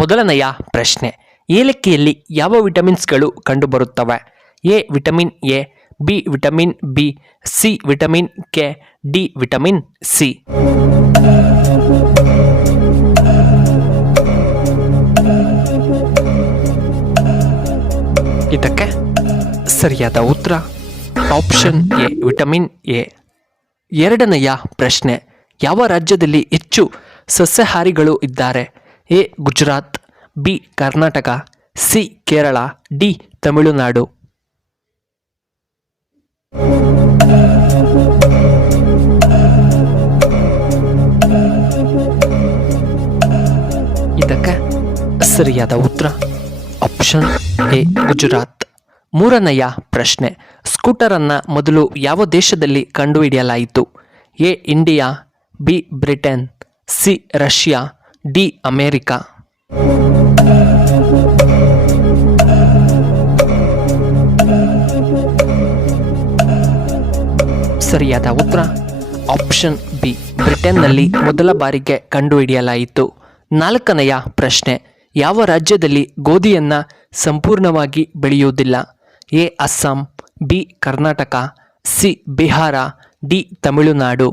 ಮೊದಲನೆಯ ಪ್ರಶ್ನೆ, ಏಲಕ್ಕಿಯಲ್ಲಿ ಯಾವ ವಿಟಮಿನ್ಸ್ಗಳು ಕಂಡುಬರುತ್ತವೆ? A vitamin A, B vitamin B, C vitamin K, D vitamin C. ಇದಕ್ಕೆ ಸರಿಯಾದ ಉತ್ತರ ಆಪ್ಷನ್ ಎ ವಿಟಮಿನ್ ಎ. ಎರಡನೆಯ ಪ್ರಶ್ನೆ, ಯಾವ ರಾಜ್ಯದಲ್ಲಿ ಹೆಚ್ಚು ಸಸ್ಯಾಹಾರಿಗಳು ಇದ್ದಾರೆ? A Gujarat, B Karnataka, C Kerala, D Tamil Nadu. ಇದಕ್ಕೆ ಸರಿಯಾದ ಉತ್ತರ ಆಪ್ಷನ್ ಎ ಗುಜರಾತ್. ಮೂರನೆಯ ಪ್ರಶ್ನೆ, ಸ್ಕೂಟರನ್ನು ಮೊದಲು ಯಾವ ದೇಶದಲ್ಲಿ ಕಂಡುಹಿಡಿಯಲಾಯಿತು? A India, B Britain, C Russia, D America. ಸರಿಯಾದ ಉತ್ತರ ಆಪ್ಷನ್ ಬಿ ಬ್ರಿಟನ್ನಲ್ಲಿ ಮೊದಲ ಬಾರಿಗೆ ಕಂಡುಹಿಡಿಯಲಾಯಿತು. ನಾಲ್ಕನೆಯ ಪ್ರಶ್ನೆ, ಯಾವ ರಾಜ್ಯದಲ್ಲಿ ಗೋಧಿಯನ್ನು ಸಂಪೂರ್ಣವಾಗಿ ಬೆಳೆಯುವುದಿಲ್ಲ? A Assam, B Karnataka, C Bihar, D Tamil Nadu.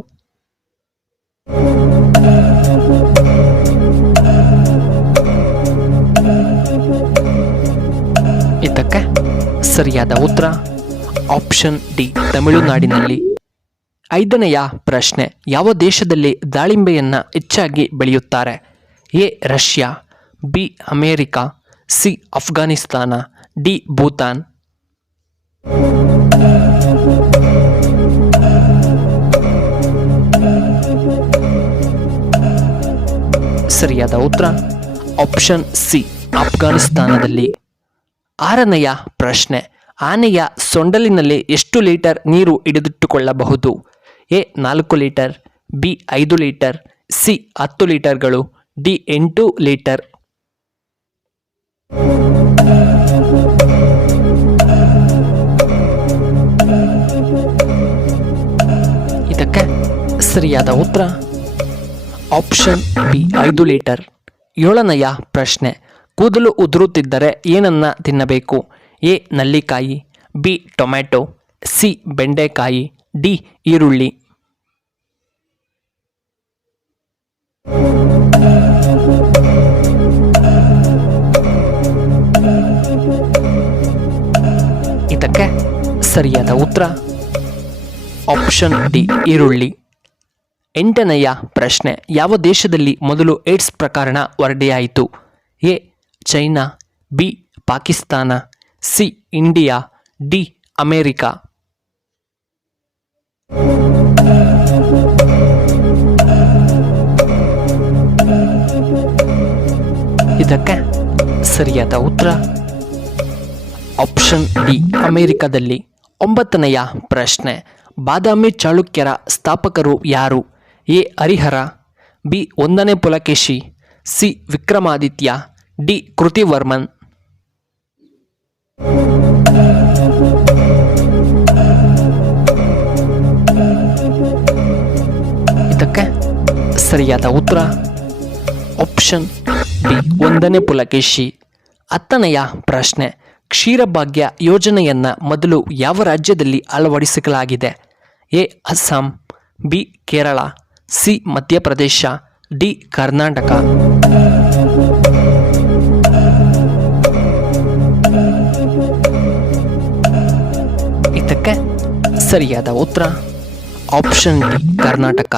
ಇದಕ್ಕೆ ಸರಿಯಾದ ಉತ್ತರ ಆಪ್ಷನ್ ಡಿ ತಮಿಳುನಾಡಿನಲ್ಲಿ. ಐದನೆಯ ಪ್ರಶ್ನೆ, ಯಾವ ದೇಶದಲ್ಲಿ ದಾಳಿಂಬೆಯನ್ನು ಹೆಚ್ಚಾಗಿ ಬೆಳೆಯುತ್ತಾರೆ? A Russia, B America, C Afghanistan, D Bhutan. ಸರಿಯಾದ ಉತ್ತರ ಆಪ್ಷನ್ ಸಿ ಅಫ್ಘಾನಿಸ್ತಾನದಲ್ಲಿ. ಆರನೆಯ ಪ್ರಶ್ನೆ, ಆನೆಯ ಸೊಂಡಲಿನಲ್ಲಿ ಎಷ್ಟು ಲೀಟರ್ ನೀರು ಹಿಡಿದಿಟ್ಟುಕೊಳ್ಳಬಹುದು? A 4 litre, B 5 litre, C 10 ಲೀಟರ್ಗಳು, ಡಿ 8 ಲೀಟರ್. ಇದಕ್ಕೆ ಸರಿಯಾದ ಉತ್ತರ ಆಪ್ಷನ್ ಬಿ 5 ಲೀಟರ್. ಏಳನೆಯ ಪ್ರಶ್ನೆ, ಕೂದಲು ಉದುರುತ್ತಿದ್ದರೆ ಏನನ್ನ ತಿನ್ನಬೇಕು? ಎ ನಲ್ಲಿಕಾಯಿ, ಬಿ ಟೊಮ್ಯಾಟೊ, ಸಿ ಬೆಂಡೆಕಾಯಿ, ಡಿ ಈರುಳ್ಳಿ. ಇದಕ್ಕೆ ಸರಿಯಾದ ಉತ್ತರ ಆಪ್ಷನ್ ಡಿ ಈರುಳ್ಳಿ. ಎಂಟನೆಯ ಪ್ರಶ್ನೆ, ಯಾವ ದೇಶದಲ್ಲಿ ಮೊದಲು ಏಡ್ಸ್ ಪ್ರಕರಣ ವರದಿಯಾಯಿತು? A China, B Pakistan, C India, D America. ಇದಕ್ಕೆ ಸರಿಯಾದ ಉತ್ತರ ಆಪ್ಷನ್ ಡಿ ಅಮೇರಿಕಾದಲ್ಲಿ. ಒಂಬತ್ತನೆಯ ಪ್ರಶ್ನೆ, ಬಾದಾಮಿ ಚಾಳುಕ್ಯರ ಸ್ಥಾಪಕರು ಯಾರು? ಎ ಹರಿಹರ, ಬಿ 1ನೇ ಪುಲಕೇಶಿ, ಸಿ ವಿಕ್ರಮಾದಿತ್ಯ, ಡಿ ಕೃತಿವರ್ಮನ್. ಇದಕ್ಕೆ ಸರಿಯಾದ ಉತ್ತರ ಆಪ್ಷನ್ ಬಿ 1ನೇ ಪುಲಕೇಶಿ. ಹತ್ತನೆಯ ಪ್ರಶ್ನೆ, ಕ್ಷೀರಭಾಗ್ಯ ಯೋಜನೆಯನ್ನು ಮೊದಲು ಯಾವ ರಾಜ್ಯದಲ್ಲಿ ಅಳವಡಿಸಲಾಗಿದೆ? A Assam, B Kerala, C Madhya Pradesh, D Karnataka. ಇದಕ್ಕೆ ಸರಿಯಾದ ಉತ್ತರ ಆಪ್ಷನ್ ಡಿ ಕರ್ನಾಟಕ.